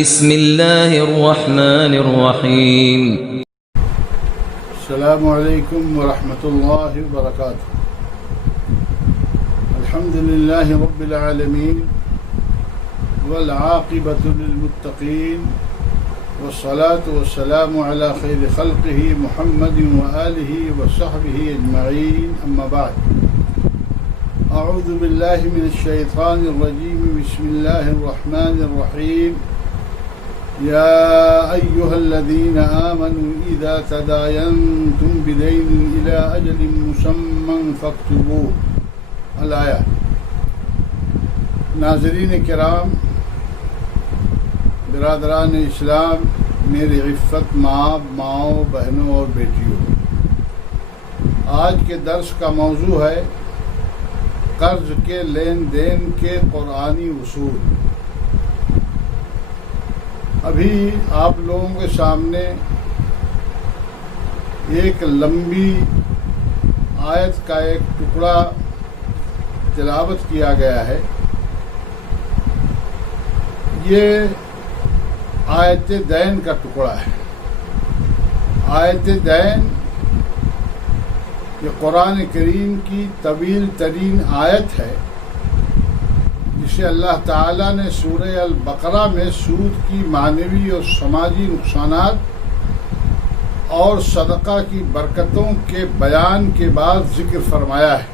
بسم الله الرحمن الرحيم. السلام علیکم ورحمۃ اللہ وبرکاتہ. الحمد للہ رب العالمین والعاقبۃ للمتقین والصلاة والسلام علی خیر خلقہ محمد وآلہ وصحبہ اجمعین. اما بعد، اعوذ باللہ من الشیطان الرجیم. بسم اللہ الرحمن الرحیم. يا أيها الذين آمنوا إذا تداينتم بدين إلى أجل مسمى فاكتبوه. الآية. ناظرین کرام، برادران اسلام، میری عفت ماؤں، بہنوں اور بیٹیوں، آج کے درس کا موضوع ہے قرض کے لین دین کے قرآنی اصول. ابھی آپ لوگوں کے سامنے ایک لمبی آیت کا ایک ٹکڑا تلاوت کیا گیا ہے. یہ آیت دین کا ٹکڑا ہے. آیت دین یہ قرآن کریم کی طویل ترین آیت ہے، جسے اللہ تعالیٰ نے سورہ البقرہ میں سود کی معنوی اور سماجی نقصانات اور صدقہ کی برکتوں کے بیان کے بعد ذکر فرمایا ہے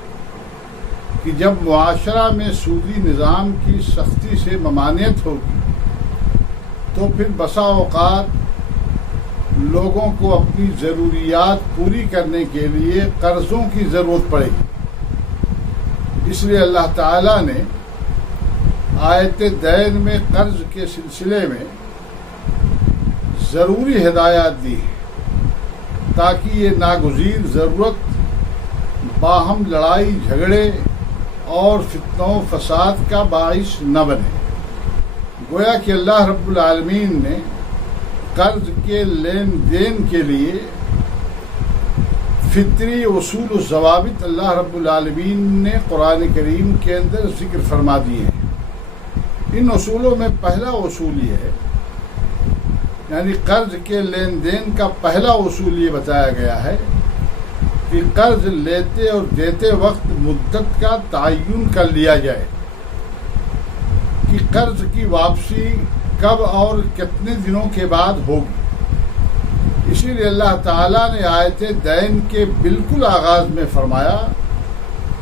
کہ جب معاشرہ میں سودی نظام کی سختی سے ممانعت ہوگی تو پھر بسا اوقات لوگوں کو اپنی ضروریات پوری کرنے کے لیے قرضوں کی ضرورت پڑے گی. اس لیے اللہ تعالیٰ نے آیت دین میں قرض کے سلسلے میں ضروری ہدایات دی ہے تاکہ یہ ناگزیر ضرورت باہم لڑائی جھگڑے اور فتنوں فساد کا باعث نہ بنے. گویا کہ اللہ رب العالمین نے قرض کے لین دین کے لیے فطری اصول و ضوابط اللہ رب العالمین نے قرآن کریم کے اندر ذکر فرما دیے ہیں. ان اصولوں میں پہلا اصول یہ ہے، یعنی قرض کے لین دین کا پہلا اصول یہ بتایا گیا ہے کہ قرض لیتے اور دیتے وقت مدت کا تعین کر لیا جائے کہ قرض کی واپسی کب اور کتنے دنوں کے بعد ہوگی. اسی لیے اللہ تعالیٰ نے آیت دین کے بالکل آغاز میں فرمایا،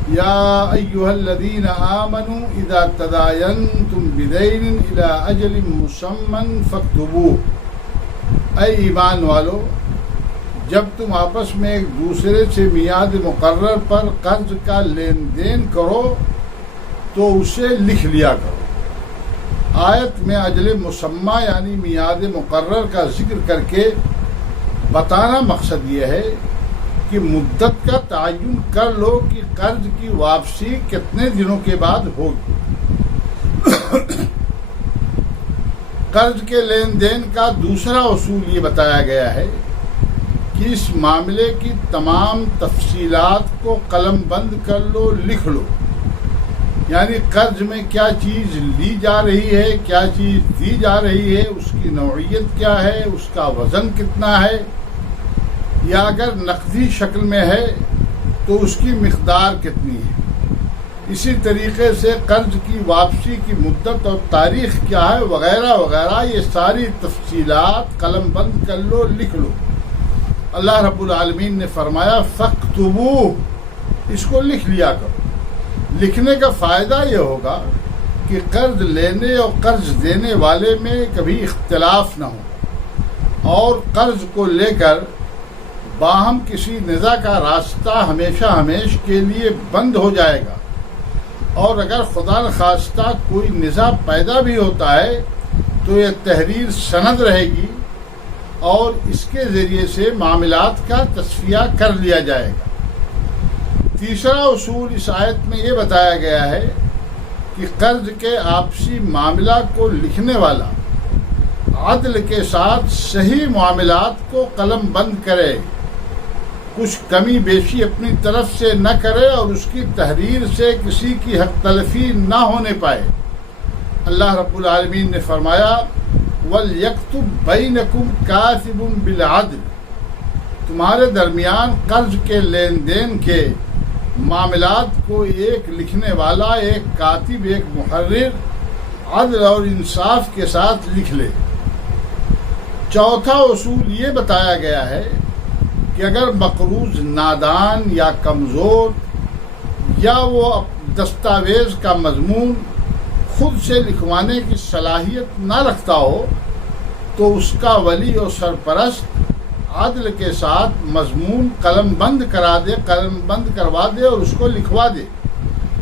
یا ایھا الذین آمنوا اذا تداینتم بدین الی اجل مسمى فاکتبوہ. اے ایمان والو، جب تم آپس میں ایک دوسرے سے میعاد مقرر پر قرض کا لین دین کرو تو اسے لکھ لیا کرو. آیت میں اجل مسمى یعنی میعاد مقرر کا ذکر کر کے بتانا مقصد یہ ہے کہ مدت کا تعین کر لو کہ قرض کی واپسی کتنے دنوں کے بعد ہوگی. قرض کے لین دین کا دوسرا اصول یہ بتایا گیا ہے کہ اس معاملے کی تمام تفصیلات کو قلم بند کر لو، لکھ لو. یعنی قرض میں کیا چیز لی جا رہی ہے، کیا چیز دی جا رہی ہے، اس کی نوعیت کیا ہے، اس کا وزن کتنا ہے، یا اگر نقدی شکل میں ہے تو اس کی مقدار کتنی ہے. اسی طریقے سے قرض کی واپسی کی مدت اور تاریخ کیا ہے وغیرہ وغیرہ، یہ ساری تفصیلات قلم بند کر لو، لکھ لو. اللہ رب العالمین نے فرمایا فاکتبوہ، اس کو لکھ لیا کرو. لکھنے کا فائدہ یہ ہوگا کہ قرض لینے اور قرض دینے والے میں کبھی اختلاف نہ ہو اور قرض کو لے کر باہم کسی نزاع کا راستہ ہمیشہ کے لیے بند ہو جائے گا. اور اگر خدا نخواستہ کوئی نزاع پیدا بھی ہوتا ہے تو یہ تحریر سند رہے گی اور اس کے ذریعے سے معاملات کا تصفیہ کر لیا جائے گا. تیسرا اصول اس آیت میں یہ بتایا گیا ہے کہ قرض کے آپسی معاملہ کو لکھنے والا عدل کے ساتھ صحیح معاملات کو قلم بند کرے، کچھ کمی بیشی اپنی طرف سے نہ کرے اور اس کی تحریر سے کسی کی حق تلفی نہ ہونے پائے. اللہ رب العالمین نے فرمایا وَلْيَكْتُبْ بَيْنَكُمْ كَاتِبٌ بِالْعَدْلِ، تمہارے درمیان قرض کے لین دین کے معاملات کو ایک لکھنے والا، ایک کاتب، ایک محرر عدل اور انصاف کے ساتھ لکھ لے۔ چوتھا اصول یہ بتایا گیا ہے کہ اگر مقروض نادان یا کمزور یا وہ دستاویز کا مضمون خود سے لکھوانے کی صلاحیت نہ رکھتا ہو تو اس کا ولی اور سرپرست عدل کے ساتھ مضمون قلم بند کروا دے اور اس کو لکھوا دے۔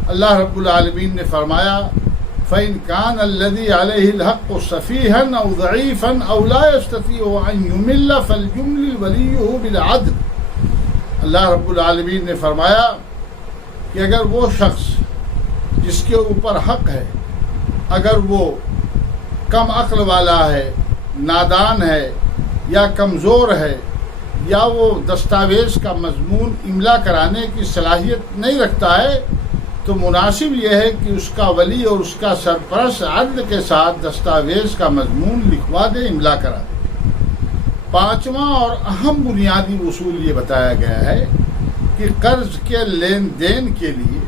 اللہ رب العالمین نے فرمایا فَإِنْ كَانَ الَّذِي عَلَيْهِ الْحَقُّ سَفِيهًا أَوْ ضَعِيفًا أَوْ لَا يَسْتَطِيعُ أَنْ يُمِلَّ فَلْيُمْلِلْ وَلِيُّهُ بِالْعَدْلِ۔ اللہ رب العالمین نے فرمایا کہ اگر وہ شخص جس کے اوپر حق ہے، اگر وہ کم عقل والا ہے، نادان ہے یا کمزور ہے، یا وہ دستاویز کا مضمون املا کرانے کی صلاحیت نہیں رکھتا ہے، تو مناسب یہ ہے کہ اس کا ولی اور اس کا سرپرست عدل کے ساتھ دستاویز کا مضمون لکھوا دے، املا کرا دے۔ پانچواں اور اہم بنیادی اصول یہ بتایا گیا ہے کہ قرض کے لین دین کے لیے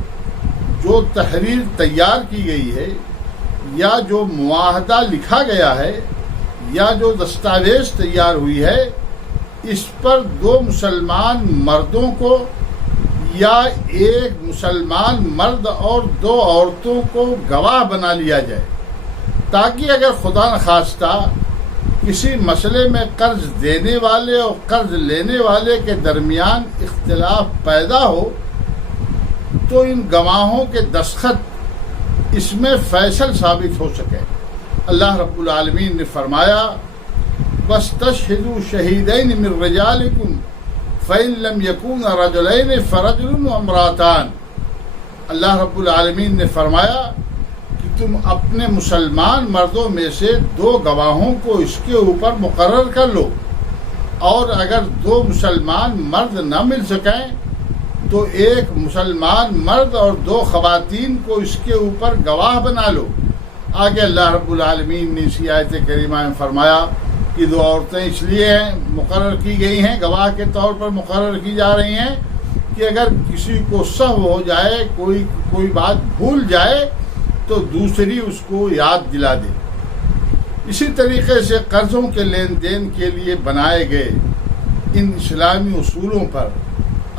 جو تحریر تیار کی گئی ہے، یا جو معاہدہ لکھا گیا ہے، یا جو دستاویز تیار ہوئی ہے، اس پر دو مسلمان مردوں کو یا ایک مسلمان مرد اور دو عورتوں کو گواہ بنا لیا جائے، تاکہ اگر خدا نخواستہ کسی مسئلے میں قرض دینے والے اور قرض لینے والے کے درمیان اختلاف پیدا ہو تو ان گواہوں کے دستخط اس میں فیصل ثابت ہو سکے۔ اللہ رب العالمین نے فرمایا وَاسْتَشْهِدُوا شَهِيدَيْنِ مِن رِّجَالِكُمْ فَإِن لَّمْ يَكُونَا رَجُلَيْنِ فَرَجُلٌ وَامْرَأَتَانِ۔ اللہ رب العالمین نے فرمایا کہ تم اپنے مسلمان مردوں میں سے دو گواہوں کو اس کے اوپر مقرر کر لو، اور اگر دو مسلمان مرد نہ مل سکیں تو ایک مسلمان مرد اور دو خواتین کو اس کے اوپر گواہ بنا لو۔ آگے اللہ رب العالمین نے اسی آیت کریمہ میں فرمایا کہ دو عورتیں اس لیے مقرر کی گئی ہیں، گواہ کے طور پر مقرر کی جا رہی ہیں کہ اگر کسی کو سہو ہو جائے، کوئی بات بھول جائے تو دوسری اس کو یاد دلا دے۔ اسی طریقے سے قرضوں کے لین دین کے لیے بنائے گئے ان اسلامی اصولوں پر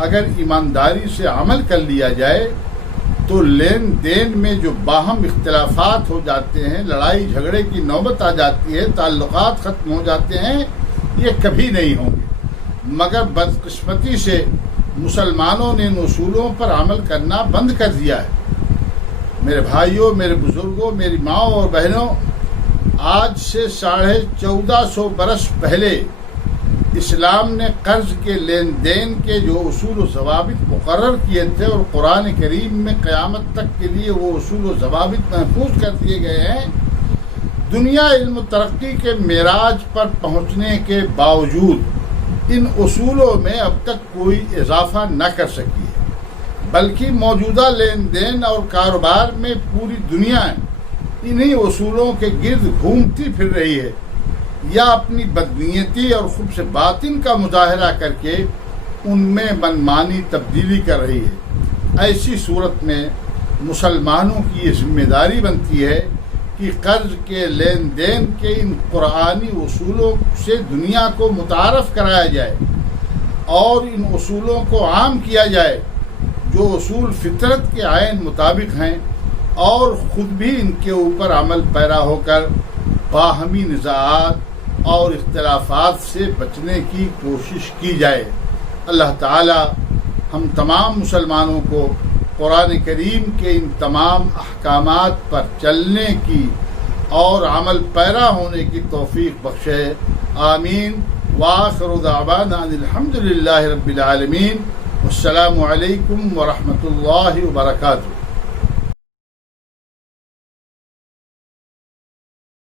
اگر ایمانداری سے عمل کر لیا جائے تو لین دین میں جو باہم اختلافات ہو جاتے ہیں، لڑائی جھگڑے کی نوبت آ جاتی ہے، تعلقات ختم ہو جاتے ہیں، یہ کبھی نہیں ہوں گے۔ مگر بدقسمتی سے مسلمانوں نے ان اصولوں پر عمل کرنا بند کر دیا ہے۔ میرے بھائیوں، میرے بزرگوں، میری ماؤں اور بہنوں، آج سے 1450 برس پہلے اسلام نے قرض کے لین دین کے جو اصول و ضوابط مقرر کیے تھے اور قرآن کریم میں قیامت تک کے لیے وہ اصول و ضوابط محفوظ کر دیے گئے ہیں، دنیا علم و ترقی کے معراج پر پہنچنے کے باوجود ان اصولوں میں اب تک کوئی اضافہ نہ کر سکی ہے، بلکہ موجودہ لین دین اور کاروبار میں پوری دنیا انہی اصولوں کے گرد گھومتی پھر رہی ہے، یا اپنی بدنیتی اور خبث باطن کا مظاہرہ کر کے ان میں منمانی تبدیلی کر رہی ہے۔ ایسی صورت میں مسلمانوں کی یہ ذمہ داری بنتی ہے کہ قرض کے لین دین کے ان قرآنی اصولوں سے دنیا کو متعارف کرایا جائے اور ان اصولوں کو عام کیا جائے، جو اصول فطرت کے عین مطابق ہیں، اور خود بھی ان کے اوپر عمل پیرا ہو کر باہمی نزاعات اور اختلافات سے بچنے کی کوشش کی جائے۔ اللہ تعالی ہم تمام مسلمانوں کو قرآن کریم کے ان تمام احکامات پر چلنے کی اور عمل پیرا ہونے کی توفیق بخشے، آمین۔ وآخر دعوانا ان الحمد للہ رب العالمین۔ السلام علیکم ورحمۃ اللہ وبرکاتہ۔